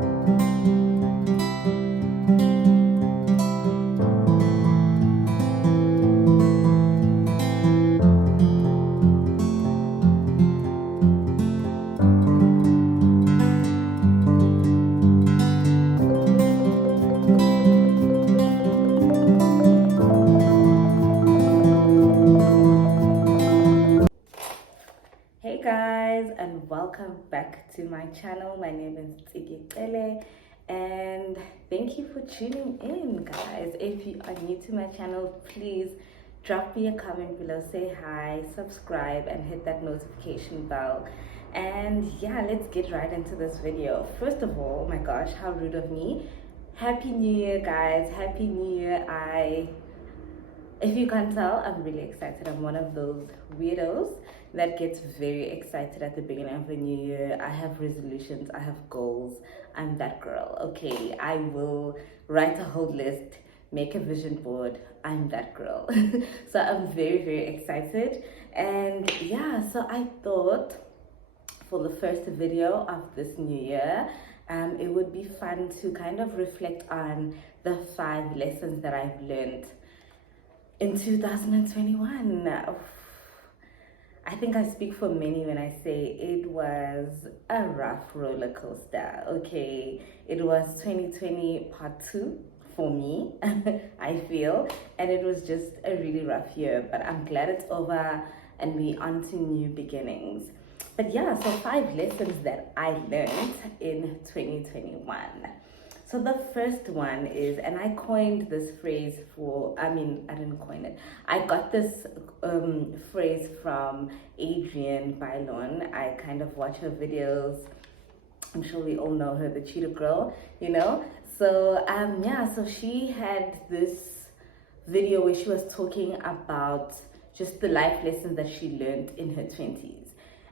Hey guys, and welcome back to my channel. My name is Tele, and thank you for tuning in, guys. If you are new to my channel, please drop me a comment below, say hi, subscribe, and hit that notification bell. And yeah, let's get right into this video. First of all, oh my gosh, how rude of me. Happy New Year, guys. Happy New Year. If you can't tell, I'm really excited. I'm one of those weirdos that gets very excited at the beginning of the new year. I have resolutions, I have goals. I'm that girl. Okay, I will write a whole list, make a vision board. I'm that girl. So I'm very, very excited. And yeah, so I thought for the first video of this new year, it would be fun to kind of reflect on the 5 lessons that I've learned in 2021. I think I speak for many when I say it was a rough roller coaster. Okay, it was 2020 part 2 for me, I feel, and it was just a really rough year, but I'm glad it's over and we're on to new beginnings. But yeah, so 5 lessons that I learned in 2021. So the first one is, and I coined this phrase I didn't coin it. I got this phrase from Adrienne Bailon. I kind of watch her videos. I'm sure we all know her, the cheetah girl, you know? So so she had this video where she was talking about just the life lessons that she learned in her 20s.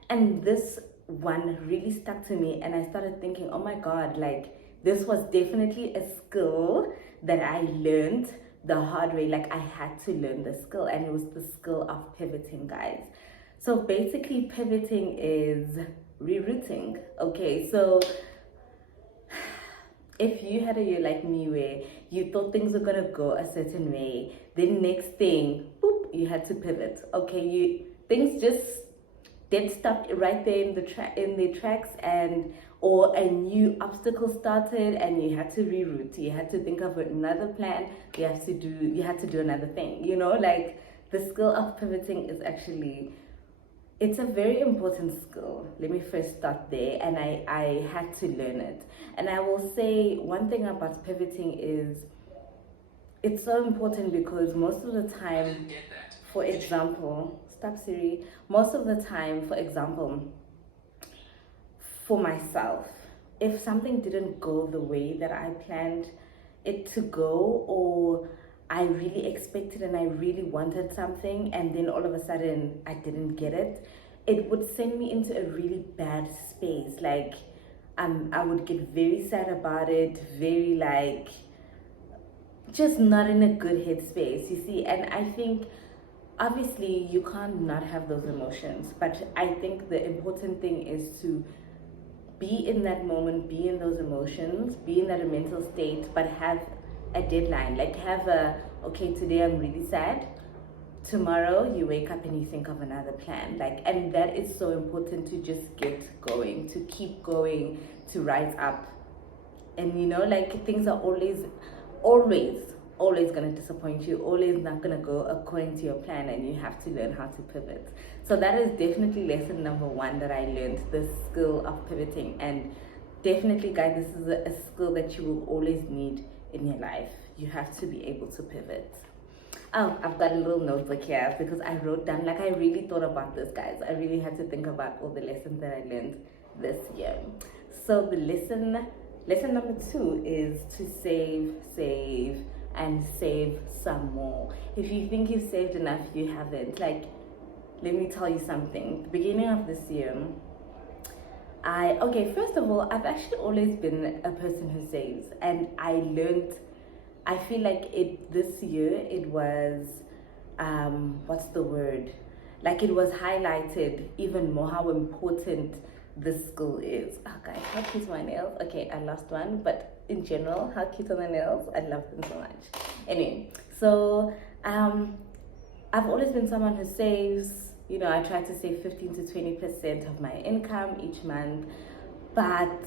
And this one really stuck to me, and I started thinking, oh my God, like, this was definitely a skill that I learned the hard way. Like, I had to learn the skill, and it was the skill of pivoting, guys. So basically, pivoting is rerouting. Okay, so if you had a year like me where you thought things were gonna go a certain way, then next thing, boop, you had to pivot. Okay, things just did stop right there in the tracks, or a new obstacle started and you had to reroute. You had to think of another plan. You had to do another thing. You know, like, the skill of pivoting is actually, it's a very important skill. Let me first start there, and I had to learn it. And I will say one thing about pivoting is it's so important because most of the time, for example, stop Siri. Most of the time, for example, for myself, if something didn't go the way that I planned it to go, or I really expected and I really wanted something, and then all of a sudden I didn't get it, it would send me into a really bad space. Like, I would get very sad about it, very, like, just not in a good headspace, you see. And I think obviously you can't not have those emotions, but I think the important thing is to be in that moment, be in those emotions, be in that mental state, but have a deadline. Like, okay, today I'm really sad. Tomorrow you wake up and you think of another plan. Like, and that is so important, to just get going, to keep going, to rise up. And you know, like, things are always going to disappoint you, always not going to go according to your plan, and you have to learn how to pivot. So that is definitely lesson number 1 that I learned, the skill of pivoting. And definitely, guys, this is a skill that you will always need in your life. You have to be able to pivot. Oh, I've got a little notebook here because I wrote down, like, I really thought about this, guys. I really had to think about all the lessons that I learned this year. So the lesson number 2 is to save and save some more. If you think you've saved enough, you haven't. Like, let me tell you something. The beginning of this year, first of all, I've actually always been a person who saves, and I feel like this year it was, what's the word? Like, it was highlighted even more how important this school is. Oh guys, how cute are my nails? Okay, I lost one, but in general, how cute are my nails? I love them so much. Anyway, so I've always been someone who saves. I try to save 15 to 20% of my income each month, but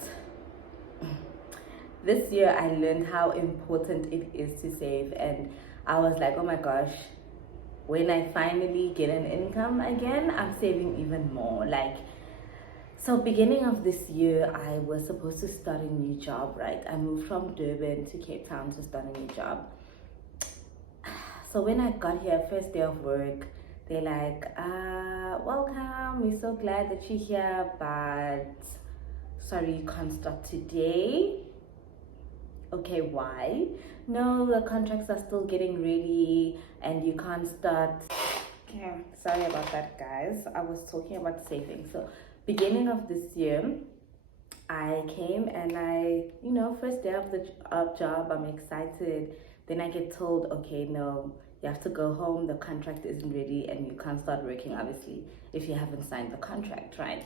this year I learned how important it is to save, and I was like, oh my gosh, when I finally get an income again, I'm saving even more. So beginning of this year, I was supposed to start a new job, right? I moved from Durban to Cape Town to start a new job. So when I got here, first day of work, they're like, welcome, we're so glad that you're here, but sorry, you can't start today. Okay, why? No, the contracts are still getting ready and you can't start. Okay, sorry about that, guys. I was talking about saving. So beginning of this year, I came and first day of the job, I'm excited. Then I get told, okay, no, you have to go home, the contract isn't ready and you can't start working, obviously, if you haven't signed the contract, right?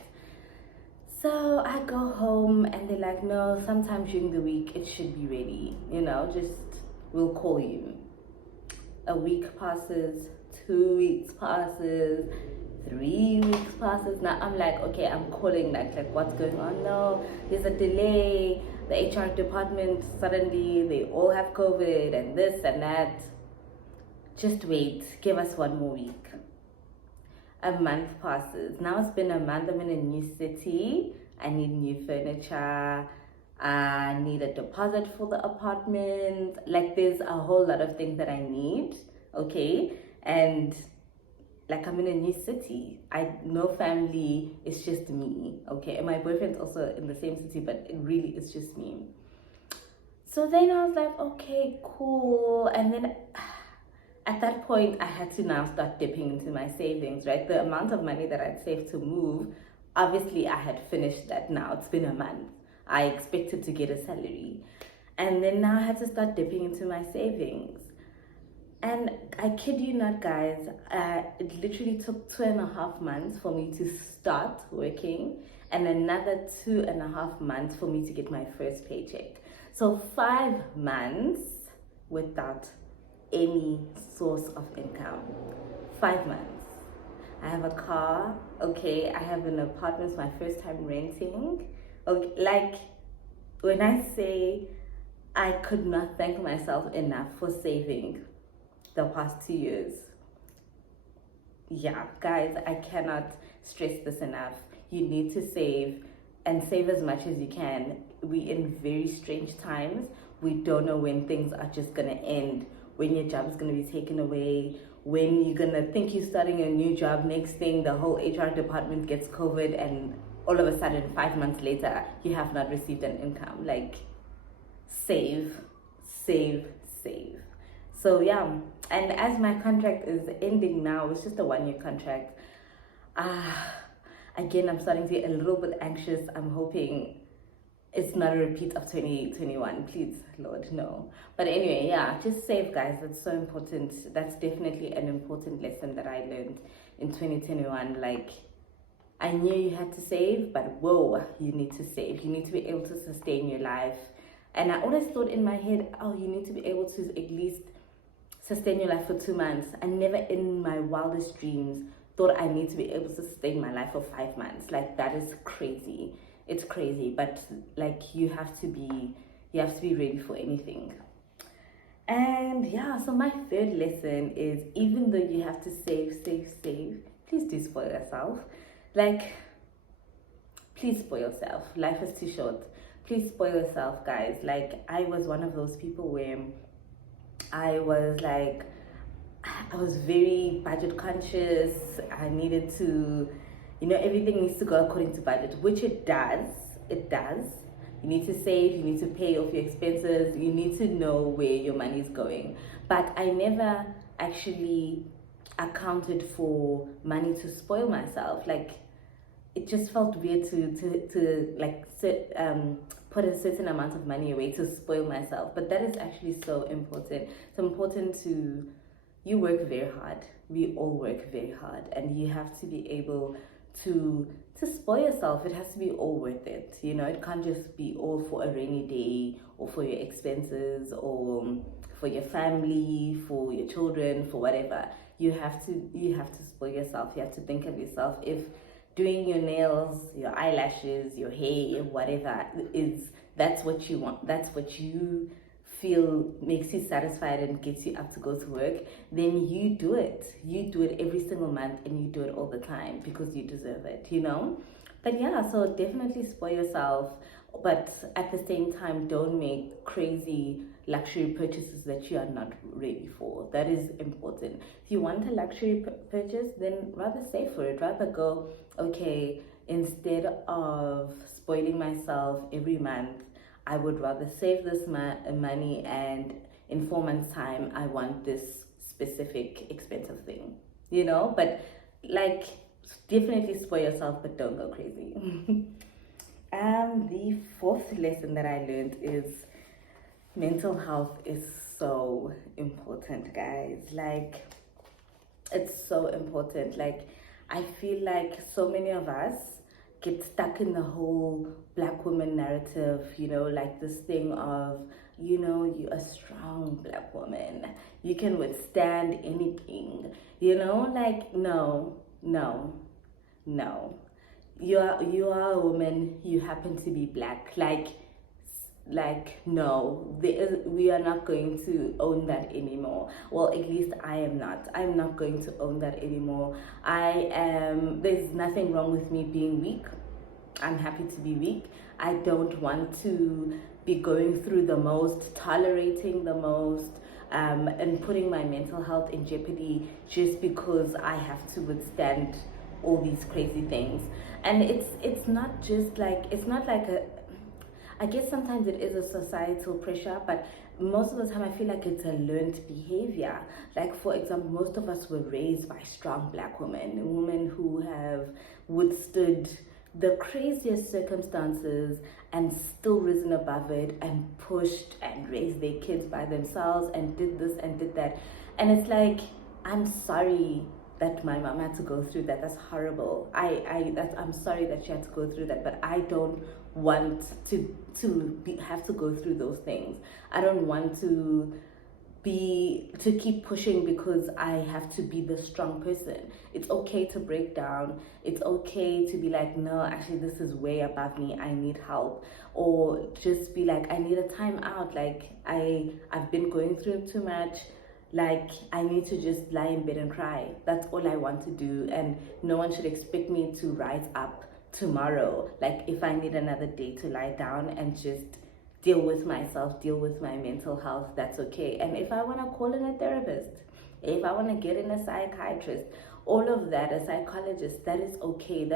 So I go home and they're like, no, sometime during the week it should be ready, just we'll call you. A week passes, 2 weeks passes, 3 weeks passes. Now I'm like, okay, I'm calling like what's going on? No, there's a delay. The HR department, suddenly they all have COVID and this and that. Just wait, give us 1 more week. A month passes. Now it's been a month. I'm in a new city. I need new furniture. I need a deposit for the apartment. There's a whole lot of things that I need. Okay. And I'm in a new city. No family. It's just me. Okay. And my boyfriend's also in the same city, but it really is just me. So then I was like, okay, cool. And then at that point, I had to now start dipping into my savings, right? The amount of money that I'd saved to move, obviously I had finished that now. It's been a month. I expected to get a salary. And then now I had to start dipping into my savings. And I kid you not, guys, it literally took 2.5 months for me to start working and another 2.5 months for me to get my first paycheck. So 5 months without any source of income. 5 months. I have a car, okay, I have an apartment, it's my first time renting. Okay, when I say I could not thank myself enough for saving the past 2 years. Yeah, guys, I cannot stress this enough. You need to save and save as much as you can. We're in very strange times. We don't know when things are just gonna end, when your job is going to be taken away, when you're going to think you're starting a new job, next thing the whole HR department gets COVID and all of a sudden 5 months later you have not received an income. Save. So yeah, and as my contract is ending now, it's just a 1-year contract. Again, I'm starting to get a little bit anxious. I'm hoping it's not a repeat of 2021, please, Lord, no. But anyway, yeah, just save, guys. That's so important. That's definitely an important lesson that I learned in 2021. I knew you had to save, but whoa, you need to save. You need to be able to sustain your life. And I always thought in my head, oh, you need to be able to at least sustain your life for 2 months. I never in my wildest dreams thought I need to be able to sustain my life for 5 months. That is crazy. It's crazy, but you have to be ready for anything. And yeah, so my third lesson is, even though you have to save, please do spoil yourself. Please spoil yourself. Life is too short. Please spoil yourself, guys. I was one of those people where I was very budget conscious. I needed to, everything needs to go according to budget, which it does. You need to save, you need to pay off your expenses, you need to know where your money is going. But I never actually accounted for money to spoil myself. It just felt weird to put a certain amount of money away to spoil myself. But that is actually so important. It's important you work very hard. We all work very hard, and you have to be able to spoil yourself. It has to be all worth it. You know, it can't just be all for a rainy day or for your expenses or for your family, for your children, for whatever. You have to spoil yourself. You have to think of yourself. If doing your nails, your eyelashes, your hair, whatever that's what you want, that's what you feel makes you satisfied and gets you up to go to work, then you do it. You do it every single month and you do it all the time because you deserve it, you know? But yeah, so definitely spoil yourself, but at the same time, don't make crazy luxury purchases that you are not ready for. That is important. If you want a luxury purchase, then rather save for it. Rather go, okay, instead of spoiling myself every month, I would rather save this money, and in 4 months' time, I want this specific expensive thing, you know? But like, definitely spoil yourself, but don't go crazy. The fourth lesson that I learned is mental health is so important, guys. Like, it's so important. Like, I feel like so many of us get stuck in the whole black woman narrative, you know, like this thing of, you know, you're a strong black woman, you can withstand anything, you know, like, no. You are a woman, you happen to be black. No, we are not going to own that anymore. Well, at least I'm not going to own that anymore. There's nothing wrong with me being weak. I'm happy to be weak. I don't want to be going through the most, tolerating the most, and putting my mental health in jeopardy just because I have to withstand all these crazy things. And it's not just like, it's not like I guess sometimes it is a societal pressure, but most of the time I feel like it's a learned behavior. Like, for example, most of us were raised by strong black women who have withstood the craziest circumstances and still risen above it and pushed and raised their kids by themselves and did this and did that. And it's like, I'm sorry that my mom had to go through that. That's horrible. I'm sorry that she had to go through that, but I don't want to have to go through those things. I don't want to keep pushing because I have to be the strong person. It's okay to break down. It's okay to be like, no, actually this is way above me, I need help. Or just be like, I need a time out. Like, I've been going through too much. Like, I need to just lie in bed and cry. That's all I want to do. And no one should expect me to rise up tomorrow. Like, if I need another day to lie down and just deal with myself, deal with my mental health, that's okay. And if I want to call in a therapist, if I want to get in a psychiatrist, all of that, a psychologist, that is okay.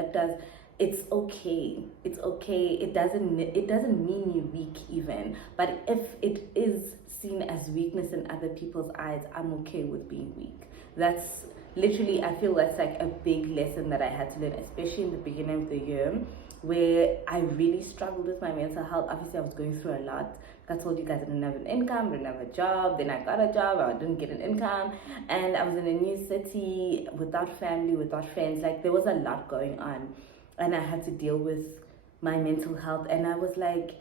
It's okay. It's okay. It doesn't mean you're weak even. But if it is seen as weakness in other people's eyes, I'm okay with being weak. That's literally, I feel that's like a big lesson that I had to learn, especially in the beginning of the year, where I really struggled with my mental health. Obviously, I was going through a lot. Like I told you guys, I didn't have an income, didn't have a job. Then I got a job, I didn't get an income. And I was in a new city, without family, without friends. Like, there was a lot going on. And I had to deal with my mental health. And I was like,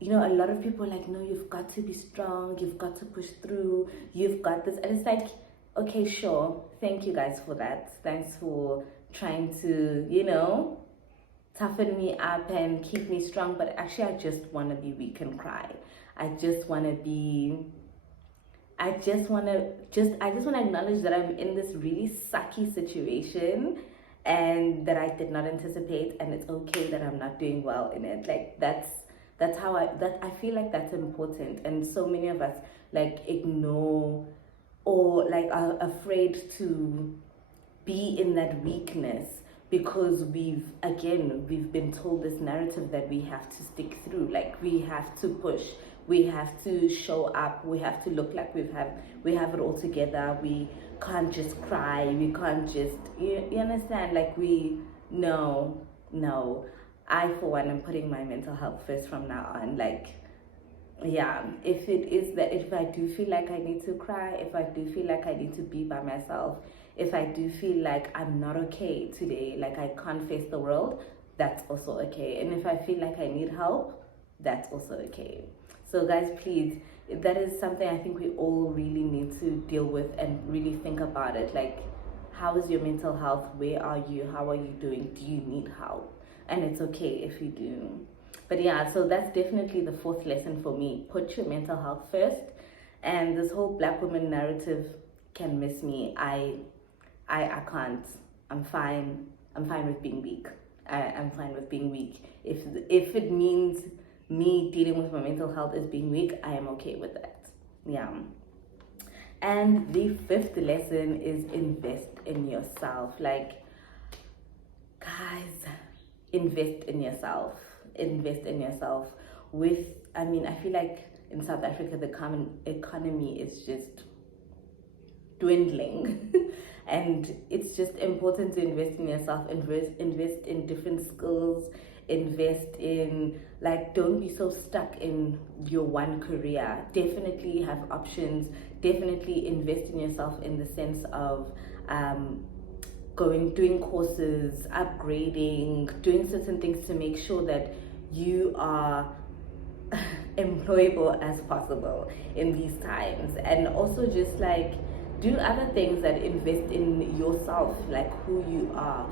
you know, a lot of people are like, no, you've got to be strong. You've got to push through. You've got this. And it's like, okay, sure. Thank you guys for that. Thanks for trying to, you know, toughen me up and keep me strong. But actually, I just want to be weak and cry. I just want to acknowledge that I'm in this really sucky situation and that I did not anticipate, and it's okay that I'm not doing well in it. Like, that's how I feel like that's important. And so many of us like ignore or like are afraid to be in that weakness because we've been told this narrative that we have to stick through. Like, we have to push, we have to show up, we have to look like we have it all together. We can't just cry, we can't just, you understand? Like, no. I, for one, am putting my mental health first from now on. Like, yeah, if it is that, if I do feel like I need to cry, if I do feel like I need to be by myself, If I do feel like I'm not okay today, like I can't face the world, that's also okay. And if I feel like I need help, that's also okay. So guys, please, that is something I think we all really need to deal with and really think about it. Like, how is your mental health? Where are you? How are you doing? Do you need help? And it's okay if you do. But yeah, so that's definitely the fourth lesson for me. Put your mental health first. And this whole black woman narrative can miss me. I can't. I'm fine. I'm fine with being weak. I'm fine with being weak. If it means me dealing with my mental health as being weak, I am okay with that. Yeah. And the fifth lesson is invest in yourself. Like, guys, invest in yourself. Invest in yourself. I feel like in South Africa, the common economy is just dwindling. And it's just important to invest in yourself, invest in different skills, invest in, like, don't be so stuck in your one career. Definitely have options. Definitely invest in yourself in the sense of doing courses, upgrading, doing certain things to make sure that you are employable as possible in these times. And also just like do other things that invest in yourself, like who you are.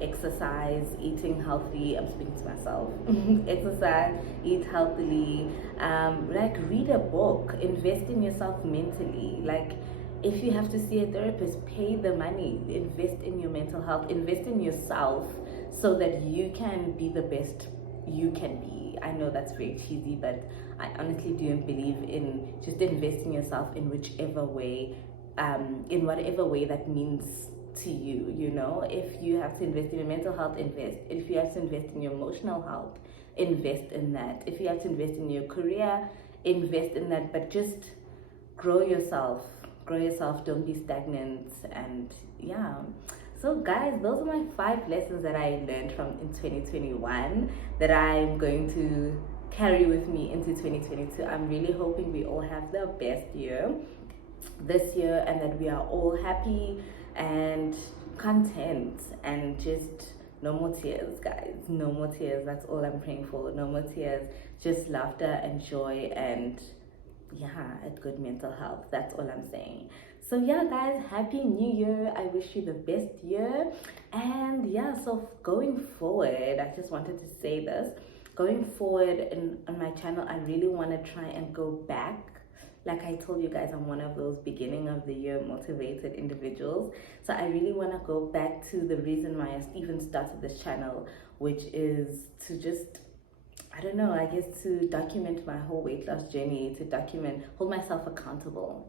Exercise, eating healthy. I'm speaking to myself. Exercise, eat healthily. Like read a book. Invest in yourself mentally. Like if you have to see a therapist, pay the money. Invest in your mental health. Invest in yourself so that you can be the best you can be. I know that's very cheesy, but I honestly do believe in just investing yourself in whichever way, in whatever way that means to you. You know, if you have to invest in your mental health, invest. If you have to invest in your emotional health, invest in that. If you have to invest in your career, invest in that. But just grow yourself. Grow yourself. Don't be stagnant. And yeah. So guys, those are my 5 lessons that I learned from in 2021 that I'm going to carry with me into 2022. I'm really hoping we all have the best year this year and that we are all happy and content and just no more tears, guys. No more tears. That's all I'm praying for. No more tears. Just laughter and joy and a good mental health. That's all I'm saying. So yeah, guys, happy new year. I wish you the best year. And so going forward, I just wanted to say this. Going forward on my channel, I really want to try and go back. Like I told you guys, I'm one of those beginning of the year motivated individuals. So I really want to go back to the reason why I even started this channel, which is to just, I don't know, I guess to document my whole weight loss journey, to hold myself accountable,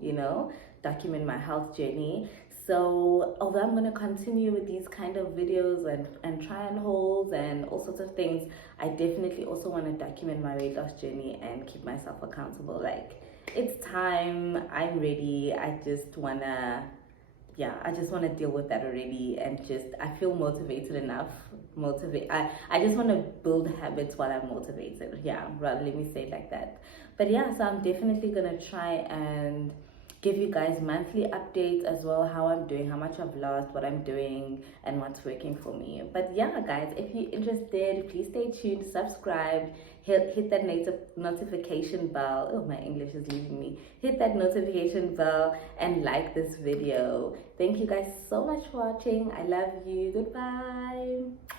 document my health journey. So although I'm going to continue with these kind of videos and try and holds and all sorts of things, I definitely also want to document my weight loss journey and keep myself accountable. Like, it's time, I'm ready. I just want to deal with that already, and I feel motivated enough. I just want to build habits while I'm motivated. Rather, let me say it like that. But so I'm definitely gonna try and give you guys monthly updates as well, how I'm doing, how much I've lost, what I'm doing, and what's working for me. But guys, if you're interested, please stay tuned, subscribe, hit that notification bell. Oh, my English is leaving me. Hit that notification bell and like this video. Thank you guys so much for watching. I love you. Goodbye.